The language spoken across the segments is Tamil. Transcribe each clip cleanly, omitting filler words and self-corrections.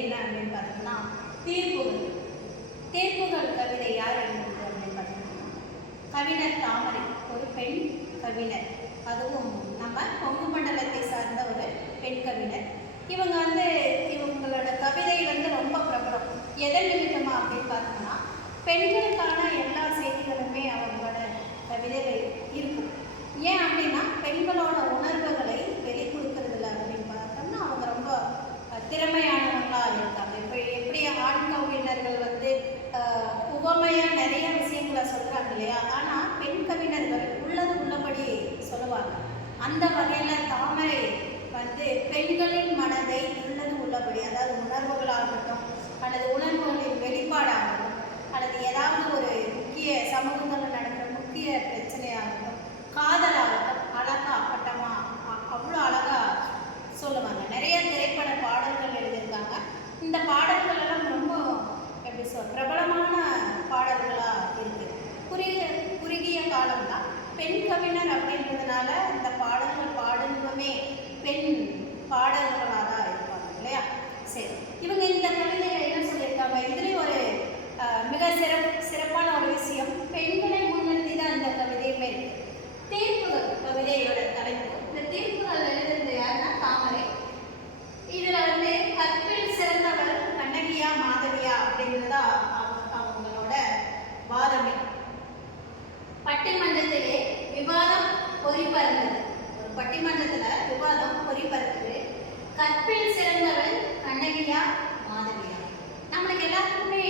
என்ன அப்படின்னு பார்த்தோம்னா தீர்ப்புகள். தீர்ப்புகள் கவிதை யார் எழுதுறது அப்படின்னு பார்த்தோம்னா கவிஞர் தாமரை, ஒரு பெண் கவிஞர். அதுவும் நம்ம கொங்கு மண்டலத்தை சார்ந்த ஒரு பெண் கவிஞர். இவங்க இவங்களோட கவிதை ரொம்ப பிரபலம். எதன் நிமித்தமா அப்படின்னு பார்த்தோம்னா பெண்களுக்கான எல்லா செய்திகளுமே அவங்களோட கவிதைகள் இருக்கும். ஏன் அப்படின்னா பெண்களோட உணர்வுகளை வெளிக்கொடுக்கறதில்ல அப்படின்னு பார்த்தோம்னா அவங்க ரொம்ப திறமையானவங்களாக இருக்காங்க. இப்போ எப்படி ஆண் கவிஞர்கள் உவமையாக நிறைய விஷயங்களை சொல்கிறாங்க இல்லையா, ஆனால் பெண் கவிஞர்கள் உள்ளது உள்ளபடி சொல்லுவாங்க. அந்த வகையில் தாமரை பெண்களின் மனதை உள்ளது உள்ளபடி, அதாவது உணர்வுகளாகட்டும் அல்லது உணர்வுகளின் வெளிப்பாடாகட்டும் அல்லது ஏதாவது ஒரு முக்கிய சமூகத்தில் நடக்கிற முக்கிய பிரச்சனையாகட்டும் காதலாகட்டும் அழகா அப்பட்டமா அவ்வளோ அழகா சொல்லுவாங்க. நிறைய திரைப்பட பாடல்கள் எழுதியிருக்காங்க. இந்த பாடல்கள் எல்லாம் ரொம்ப எப்படி பிரபலமான பாடல்களாக இருக்குது. குறுகிய காலம்தான் பெண் கவிஞர் அப்படின்றதுனால இந்த பாடல்கள் பாடலுமே பெண் பாடல்களாக தான் இருப்பாங்க இல்லையா. சரி, இவங்க இந்த கவிதையில் என்ன சொல்லியிருக்காங்க, இதுலேயும் ஒரு மிக சிறப்பான ஒரு விஷயம், பெண்களை முன்னிறுத்தி தான் இந்த கவிதையுமே இருக்கு. தீர்ப்புகள் கவிதையோட தலைப்பு. இந்த தீர்ப்புகள் எழுதுறது யாருன்னா தாமரை. இதுல கற்பில் சிறந்தவள் கண்ணகியா மாதவியா அப்படின்றதா அவங்களோட வாதமே. பட்டிமன்றத்திலே விவாதம் பொறிபறந்தது. ஒரு பட்டிமன்றத்துல விவாதம் பொறிபறக்குது. கற்பில் சிறந்தவள் கண்ணகியா மாதவியா. நம்மளுக்கு எல்லாத்துக்குமே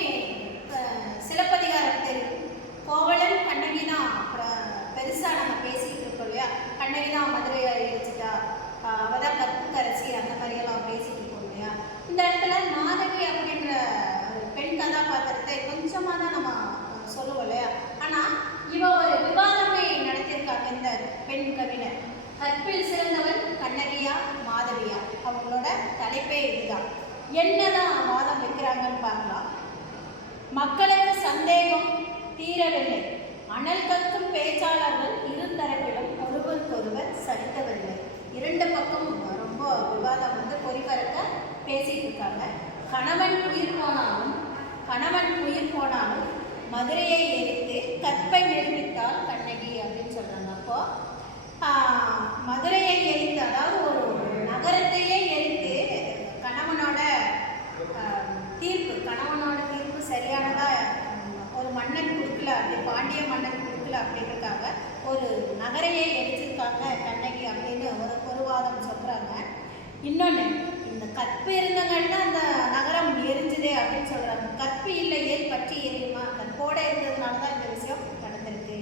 சிலப்பதிகாரம் தெரியும். கோவலன் கண்ணகி தான் பெருசாக நம்ம பேசிக்கிட்டு இருக்கோம் இல்லையா. கண்ணகி தான் மதுரையை அழிச்சிட்டா, அவள் தான் கற்புக்கரசி, அந்த மாதிரியெல்லாம் பேசிகிட்டு இருக்கோம் இல்லையா. இந்த இடத்துல மாதவி அப்படின்ற பெண் கதாபாத்திரத்தை கொஞ்சமாக தான் நம்ம சொல்லுவோம் இல்லையா. ஆனால் இவ ஒரு விவாதமே நடத்தியிருக்காங்க இந்த பெண் கவிஞர். கற்பில் சிறந்தவள் கண்ணகியா மாதவியா, அவங்களோட தலைப்பே இதுதான். என்னதான் வாதம் வைக்கிறாங்கன்னு பார்க்கலாம். மக்களுக்கு சந்தேகம் தீரவில்லை. அனல் கக்கும் பேச்சாளர்கள் இருதரப்பிலும் ஒருவருக்கொருவர் சரித்தவர்கள். இரண்டு பக்கமும் ரொம்ப விவாதம் பொறிபறக்க பேசிட்டு இருக்காங்க. கணவன் உயிர் போனாலும் மதுரையை எரித்து கற்பை நிர்மித்தால் கண்ணகி அப்படின்னு சொல்றாங்க. அப்போ மதுரையை எரித்து, அதாவது ஒரு நகரத்தையே எரித்து கணவனோட தீர்ப்பு சரியானதா ஒரு மன்னன் கொடுக்கல, அப்படி பாண்டிய மன்னன் கொடுக்கல அப்படின்றதுக்காக ஒரு நகரையே எரிச்சிருக்காங்க கண்ணகி அப்படின்னு ஒரு வாதம் சொல்றாங்க. இன்னொன்று, இந்த கற்பு இருந்தங்காட்டி தான் அந்த நகரம் எரிஞ்சுதே அப்படின்னு சொல்றாங்க. கற்பு இல்லையே பற்றி எரியுமா, கற்போட இருந்ததுனால தான் இந்த விஷயம் நடந்திருக்கு.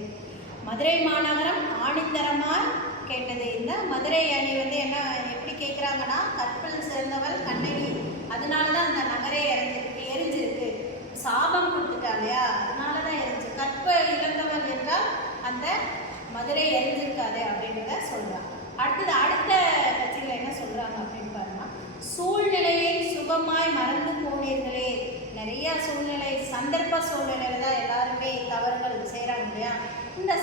மதுரை மாநகரம் ஆணித்தரமாக கேட்டது. இந்த மதுரை அணி என்ன எப்படி கேட்குறாங்கன்னா, கற்பில் சிறந்தவள் கண்ணகி, அதனால தான் அந்த நகரே எரிஞ்சிருக்கு. சாபம் கொடுத்துட்டா இல்லையா, அதனால தான் எரிஞ்சு. கற்பை இழந்தவள் என்றால் அந்த மதுரை எரிஞ்சிருக்காது அப்படின்றத சொல்கிறாங்க. அடுத்த கட்சியில் என்ன சொல்கிறாங்க அப்படின்னு பாருன்னா, சூழ்நிலையை சுகமாய் மறந்து போனீர்களே. நிறைய சந்தர்ப்ப சூழ்நிலையில தான் எல்லாருமே தவறுகள் செய்கிறாங்க இல்லையா. இந்த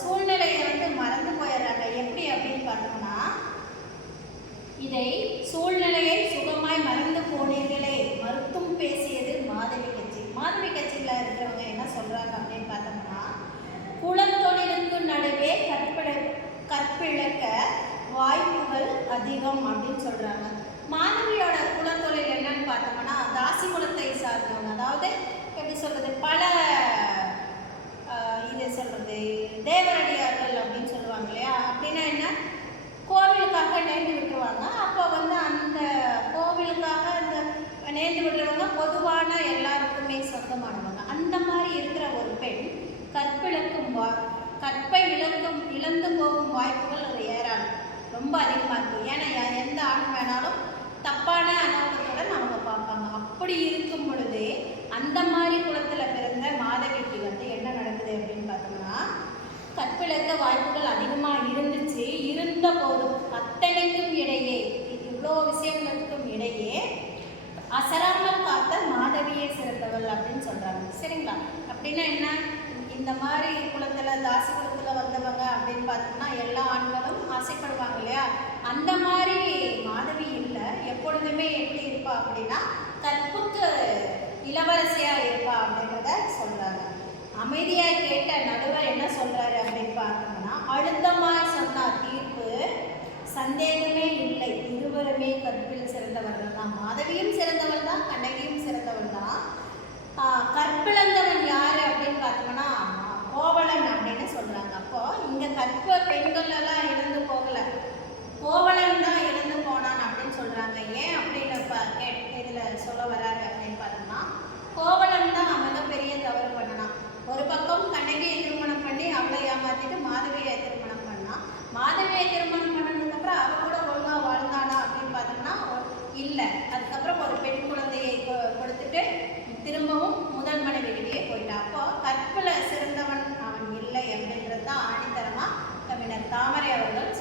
சூழ்நிலையை மறந்து போயிடுறாங்க. எப்படி அப்படின்னு பார்த்தோம்னா, இதை சூழ்நிலையை சுகமாய் மறந்து போனீர்களே மறுத்தும் பேசியது மாதவி கட்சி. மாதவி கட்சியில் இருக்கிறவங்க என்ன சொல்கிறாங்க அப்படின்னு பார்த்தோம்னா, குலத்தொழிலுக்கு நடுவே கற்பிழக்க வாய்ப்புகள் அதிகம் அப்படின்னு சொல்கிறாங்க. மாதவியோட குலத்தொழில் என்னன்னு பார்த்தோம்னா தாசி குலத்தை சார்ந்தவங்க. அதாவது எப்படி சொல்கிறது, பல இதை சொல்கிறது தேவரடியார்கள் அப்படின்னு சொல்லுவாங்க இல்லையா. அப்படின்னா என்ன, கோவிலுக்காக நேர்ந்து விட்டுருவாங்க. அப்போ அந்த கோவிலுக்காக இந்த நேர்ந்து விடுறவங்க பொதுவான எல்லாருக்குமே சொந்தமானவங்க. அந்த மாதிரி இருக்கிற ஒரு பெண் கற்பை இழந்து போகும் வாய்ப்புகள் அது ஏராளம், ரொம்ப அதிகமாக இருக்குது. ஏன்னா எந்த ஆண் வேணாலும் தப்பான நோக்கத்துடன் அவங்க பார்ப்பாங்க. அப்படி இருக்கும் பொழுது அந்த மாதிரி குலத்தில் பிறந்த மாதவிக்கு என்ன நடக்குது அப்படின்னு பார்த்தோம்னா, கற்பிழக்க வாய்ப்புகள் அதிகமாக இருந்த போதும் அத்தனைக்கும் இடையே, இவ்வளோ விஷயங்களுக்கும் இடையே அசராமல் காத்த மாதவியே சிறந்தவள் அப்படின்னு சொல்கிறாங்க. சரிங்களா. அப்படின்னா என்ன, இந்த மாதிரி குலத்தில் தாசி குலத்தில் வந்தவங்க அப்படின்னு பார்த்தோம்னா எல்லா ஆண்களும் ஆசைப்படுவாங்க இல்லையா. அந்த மாதிரி மாதவி இல்லை. எப்பொழுதுமே எப்படி இருப்பா அப்படின்னா அமைதியாக கேட்ட நடுவர் என்ன சொல்றாரு அப்படின்னு பார்த்தோம்னா, அழுத்தமாக சொன்னார் தீர்ப்பு, சந்தேகமே இல்லை, இருவருமே கற்பில் சிறந்தவர்கள் தான். மாதவியும் சிறந்தவள் தான், கண்ணகியும் சிறந்தவள் தான். கற்பிழந்தவன் யாரு அப்படின்னு பார்த்தோம்னா கோவலன் அப்படின்னு சொல்றாங்க. அப்போ இங்க கற்ப பெண்கள் எல்லாம் இழந்து போகல, கோவலன் தான் இழந்து போனான் அப்படின்னு சொல்றாங்க. ஏன் அப்படின்னு இதுல சொல்ல வராரு அப்படின்னு பார்த்தோம்னா, கோவலன் தான் மிகப்பெரிய தவறு பண்ணனான். ஒரு பக்கம் கண்ணகியை திருமணம் பண்ணி அவளை ஏமாத்திட்டு மாதவியை திருமணம் பண்ணான். மாதவியை திருமணம் பண்ணதுக்கு அப்புறம் அவ கூட ஒழுங்கா வாழ்ந்தானா அப்படின்னு பார்த்தோம்னா இல்லை. அதுக்கப்புறம் ஒரு பெண் குழந்தையை கொடுத்துட்டு திரும்பவும் முதல் மனைவியிலேயே போயிட்டான். அப்போ கற்பில் சிறந்தவன் அவன் இல்லை அப்படின்றது தான் ஆணித்தரமா கவிஞர் தாமரை அவர்கள்